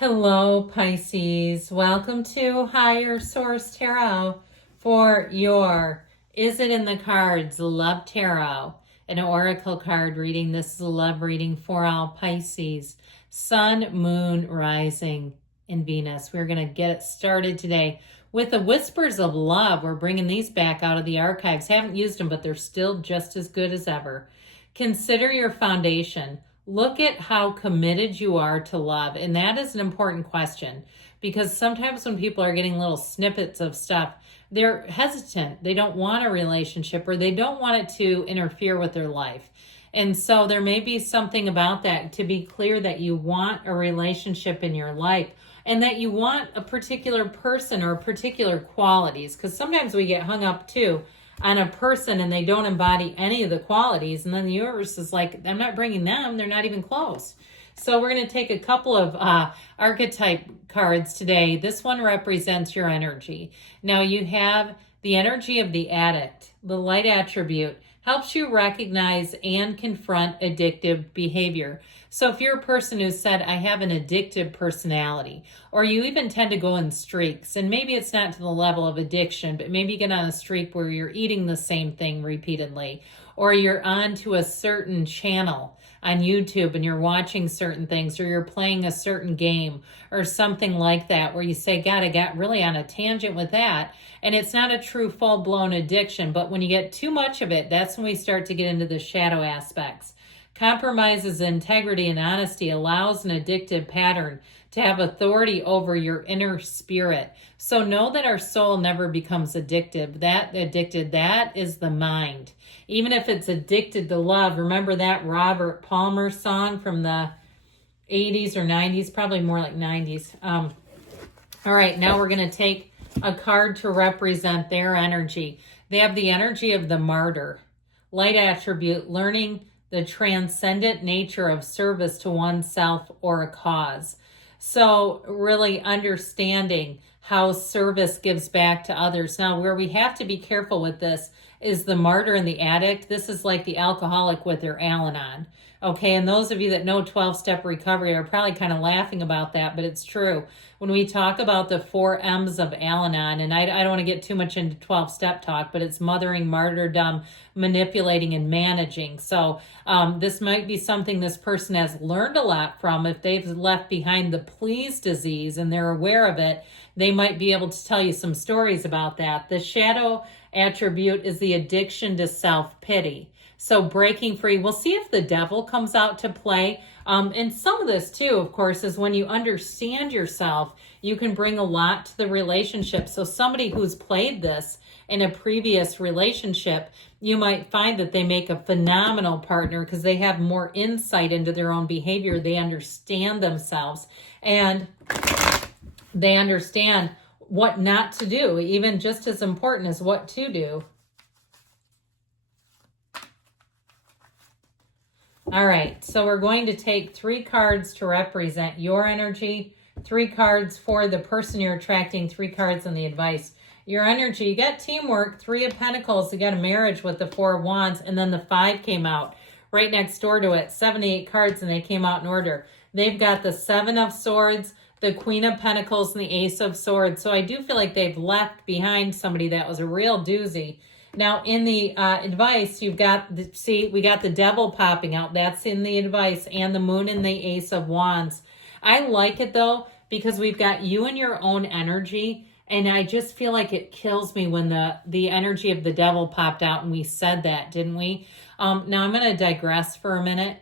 Hello, Pisces. Welcome to Higher Source Tarot for your Is It in the Cards Love Tarot, an oracle card reading. This is a love reading for all Pisces, Sun, Moon, Rising, and Venus. We're going to get it started today with the Whispers of Love. We're bringing these back out of the archives. Haven't used them, but they're still just as good as ever. Consider your foundation. Look at how committed you are to love. And that is an important question because sometimes when people are getting little snippets of stuff, they're hesitant. They don't want a relationship or they don't want it to interfere with their life. And so there may be something about that to be clear that you want a relationship in your life and that you want a particular person or particular qualities, because sometimes we get hung up too on a person and they don't embody any of the qualities, and then the universe is like, I'm not bringing them, they're not even close. So we're going to take a couple of archetype cards today. This one represents your energy. Now you have the energy of the addict. The light attribute helps you recognize and confront addictive behavior. So if you're a person who said, I have an addictive personality, or you even tend to go in streaks, and maybe it's not to the level of addiction, but maybe you get on a streak where you're eating the same thing repeatedly, or you're on to a certain channel on YouTube and you're watching certain things, or you're playing a certain game or something like that, where you say, God, I got really on a tangent with that. And it's not a true full-blown addiction, but when you get too much of it, that's when we start to get into the shadow aspects. Compromises integrity and honesty allows an addictive pattern to have authority over your inner spirit. So know that our soul never becomes addictive. That is the mind. Even if it's addicted to love, remember that Robert Palmer song from the 80s or 90s, probably more like 90s. All right, now we're going to take a card to represent their energy. They have the energy of the martyr. Light attribute, learning the transcendent nature of service to oneself or a cause. So really understanding how service gives back to others. Now, where we have to be careful with this is the martyr and the addict. This is like the alcoholic with their Al-Anon. Okay, and those of you that know 12-step recovery are probably kind of laughing about that, but it's true. When we talk about the 4 M's of Al-Anon, and I don't want to get too much into 12-step talk, but it's mothering, martyrdom, manipulating, and managing. So this might be something this person has learned a lot from. If they've left behind the please disease and they're aware of it, they might be able to tell you some stories about that. The shadow attribute is the addiction to self-pity. So breaking free, we'll see if the devil comes out to play. And some of this too, of course, is when you understand yourself, you can bring a lot to the relationship. So somebody who's played this in a previous relationship, you might find that they make a phenomenal partner because they have more insight into their own behavior. They understand themselves and they understand what not to do, even just as important as what to do. All right, so we're going to take 3 cards to represent your energy, 3 cards for the person you're attracting, 3 cards on the advice. Your energy, you got teamwork, 3 of Pentacles, you got a marriage with the 4 of Wands, and then the 5 came out right next door to it, 78 cards, and they came out in order. They've got the 7 of Swords, the Queen of Pentacles, and the Ace of Swords. So I do feel like they've left behind somebody that was a real doozy. Now, in the advice, you've got, we got the devil popping out. That's in the advice, and the moon and the Ace of Wands. I like it, though, because we've got you and your own energy, and I just feel like it kills me when the energy of the devil popped out, and we said that, didn't we? Now, I'm going to digress for a minute.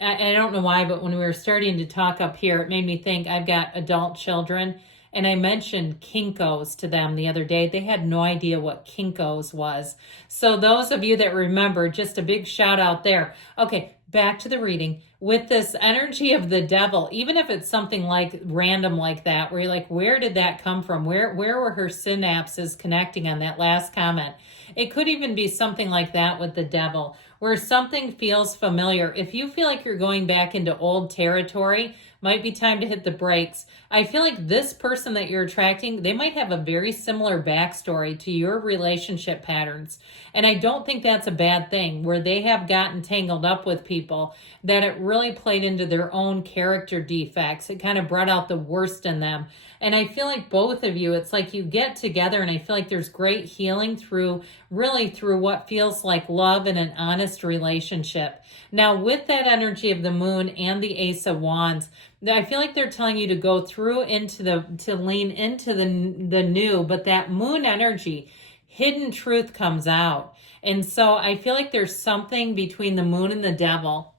I don't know why, but when we were starting to talk up here, it made me think I've got adult children. And I mentioned Kinko's to them the other day. They had no idea what Kinko's was. So those of you that remember, just a big shout out there. Okay, back to the reading. With this energy of the devil, even if it's something like random like that, where you're like, where did that come from? Where were her synapses connecting on that last comment? It could even be something like that with the devil, where something feels familiar. If you feel like you're going back into old territory, Might be time to hit the brakes. I feel like this person that you're attracting, they might have a very similar backstory to your relationship patterns. And I don't think that's a bad thing, where they have gotten tangled up with people, that it really played into their own character defects. It kind of brought out the worst in them. And I feel like both of you, it's like you get together, and I feel like there's great healing through what feels like love and an honest relationship. Now, with that energy of the moon and the Ace of Wands, I feel like they're telling you to go through to lean into the new, but that moon energy, hidden truth comes out. And so I feel like there's something between the moon and the devil,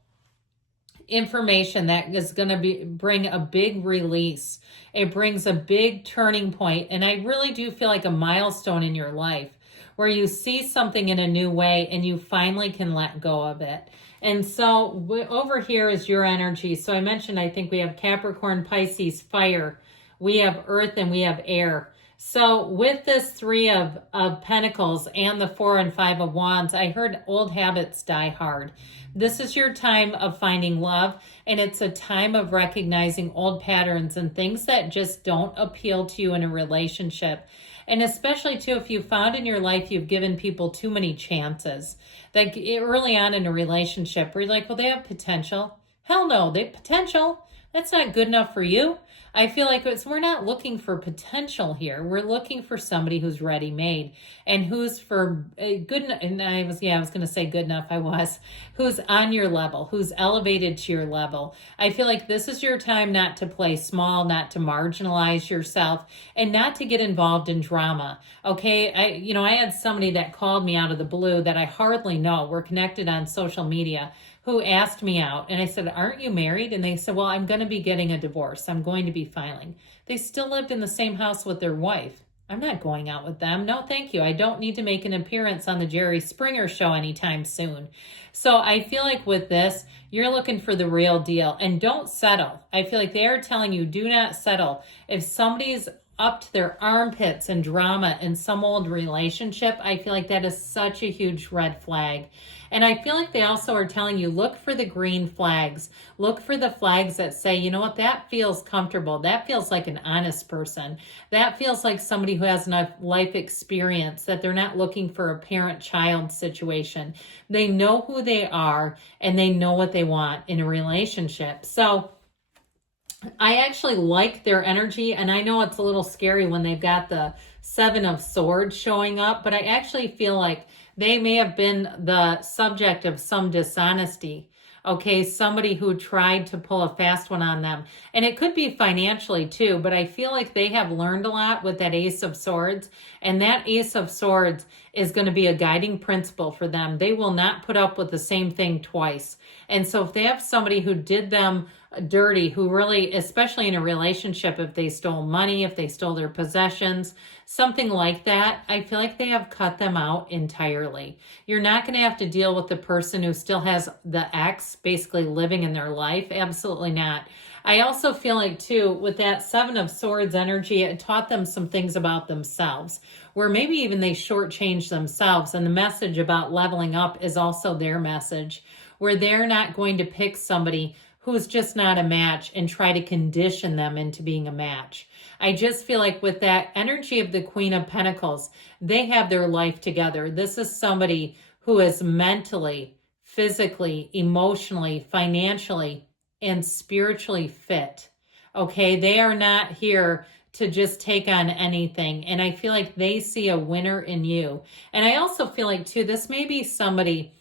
information that is going to bring a big release. It brings a big turning point. And I really do feel like a milestone in your life where you see something in a new way and you finally can let go of it. And so over here is your energy. So I mentioned, I think we have Capricorn, Pisces, fire. We have earth and we have air. So with this 3 of Pentacles and the 4 and 5 of Wands, I heard old habits die hard. This is your time of finding love, and it's a time of recognizing old patterns and things that just don't appeal to you in a relationship. And especially too, if you found in your life you've given people too many chances. Like early on in a relationship where you're like, well, they have potential. Hell no, they have potential. That's not good enough for you. I feel like we're not looking for potential here. We're looking for somebody who's ready-made and who's for good. And I was going to say good enough. Who's on your level, who's elevated to your level. I feel like this is your time not to play small, not to marginalize yourself, and not to get involved in drama. Okay. I had somebody that called me out of the blue that I hardly know. We're connected on social media, who asked me out. And I said, aren't you married? And they said, well, I'm going to be getting a divorce. I'm going to be filing. They still lived in the same house with their wife. I'm not going out with them. No, thank you. I don't need to make an appearance on the Jerry Springer show anytime soon. So I feel like with this, you're looking for the real deal, and don't settle. I feel like they are telling you, do not settle. If somebody's up to their armpits in drama in some old relationship, I feel like that is such a huge red flag. And I feel like they also are telling you, look for the green flags. Look for the flags that say, you know what, that feels comfortable. That feels like an honest person. That feels like somebody who has enough life experience, that they're not looking for a parent-child situation. They know who they are and they know what they want in a relationship. So I actually like their energy, and I know it's a little scary when they've got the 7 of Swords showing up, but I actually feel like they may have been the subject of some dishonesty. Okay, somebody who tried to pull a fast one on them. And it could be financially too, but I feel like they have learned a lot with that Ace of Swords. And that Ace of Swords is going to be a guiding principle for them. They will not put up with the same thing twice. And so if they have somebody who did them dirty, who really, especially in a relationship, if they stole money, if they stole their possessions, something like that, I feel like they have cut them out entirely. You're not going to have to deal with the person who still has the ex basically living in their life. Absolutely not. I also feel like too, with that 7 of Swords energy, it taught them some things about themselves, where maybe even they shortchanged themselves, and the message about leveling up is also their message, where they're not going to pick somebody who's just not a match and try to condition them into being a match. I just feel like with that energy of the Queen of Pentacles, they have their life together. This is somebody who is mentally, physically, emotionally, financially, and spiritually fit. Okay, they are not here to just take on anything. And I feel like they see a winner in you. And I also feel like too, this may be somebody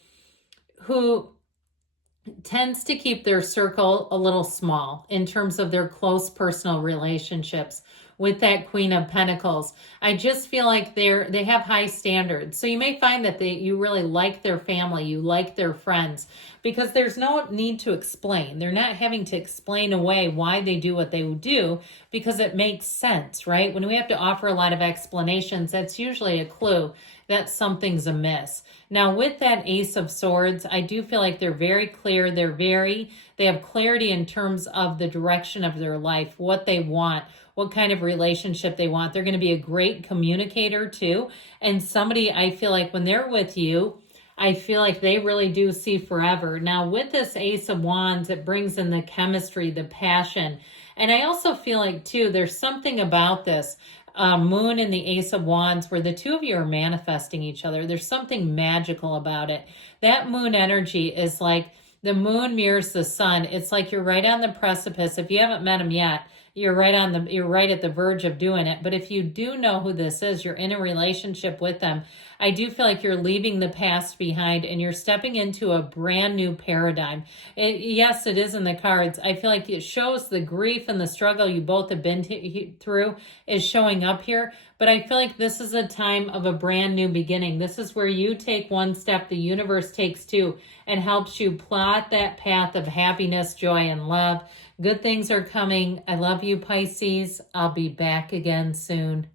who tends to keep their circle a little small in terms of their close personal relationships with that Queen of Pentacles. I just feel like they have high standards. So you may find that you really like their family, you like their friends, because there's no need to explain. They're not having to explain away why they do what they do, because it makes sense, right? When we have to offer a lot of explanations, that's usually a clue that something's amiss. Now with that Ace of Swords, I do feel like they're very clear. They have clarity in terms of the direction of their life, what they want, what kind of relationship they want. They're going to be a great communicator too. And somebody, I feel like when they're with you, I feel like they really do see forever. Now, with this Ace of Wands, it brings in the chemistry, the passion. And I also feel like, too, there's something about this moon and the Ace of Wands where the two of you are manifesting each other. There's something magical about it. That moon energy is like the moon mirrors the sun. It's like you're right on the precipice. If you haven't met him yet, you're right at the verge of doing it. But if you do know who this is, you're in a relationship with them, I do feel like you're leaving the past behind and you're stepping into a brand new paradigm. Yes, it is in the cards. I feel like it shows the grief and the struggle you both have been through is showing up here. But I feel like this is a time of a brand new beginning. This is where you take one step, the universe takes two, and helps you plot that path of happiness, joy, and love. Good things are coming. I love you, Pisces. I'll be back again soon.